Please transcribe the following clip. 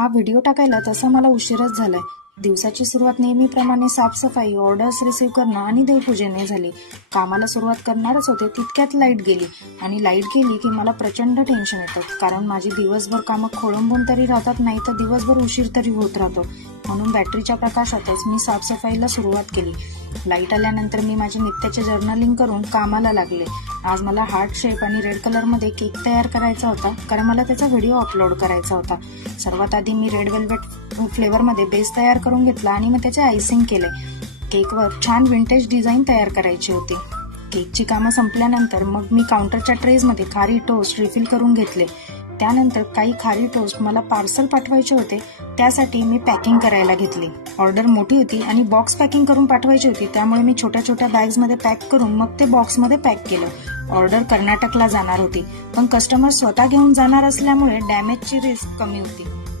हा व्हिडिओ टाकायला तसा मला उशीरच झालाय. दिवसाची सुरुवात नेहमीप्रमाणे साफसफाई, ऑर्डर्स रिसीव्ह करणं आणि देवपूजेने झाली. कामाला सुरुवात करणारच होते तितक्यात लाईट गेली आणि लाईट गेली की मला प्रचंड टेन्शन येतं, कारण माझी दिवसभर कामं खोळंबून तरी राहतात, नाही तर दिवसभर उशीर तरी होत राहतो. म्हणून बॅटरीच्या प्रकाशातच मी साफसफाईला सुरुवात केली. लाईट आल्यानंतर मी माझे नित्याचे जर्नलिंग करून कामाला लागले. आज मला हार्ट शेप आणि रेड कलरमध्ये केक तयार करायचा होता, कारण मला त्याचा व्हिडिओ अपलोड करायचा होता. सर्वात आधी मी रेड वेल्वेट फ्लेवरमध्ये बेस तयार करून घेतला आणि मग त्याचे आयसिंग केले. केकवर छान विंटेज डिझाईन तयार करायची होती. केकची कामं संपल्यानंतर मग मी काउंटरच्या ट्रेजमध्ये खारी टोस्ट रिफिल करून घेतले. त्यानंतर काही खारी टोस्ट मला पार्सल पाठवायचे होते, त्यासाठी मी पॅकिंग करायला घेतली. ऑर्डर मोठी होती आणि बॉक्स पॅकिंग करून पाठवायची होती, त्यामुळे मी छोट्या छोट्या बॅग्समध्ये पॅक करून मग ते बॉक्समध्ये पॅक केलं. ऑर्डर कर्नाटकला जाणार होती, पण कस्टमर स्वतः घेऊन जाणार असल्यामुळे डॅमेजची रिस्क कमी होती.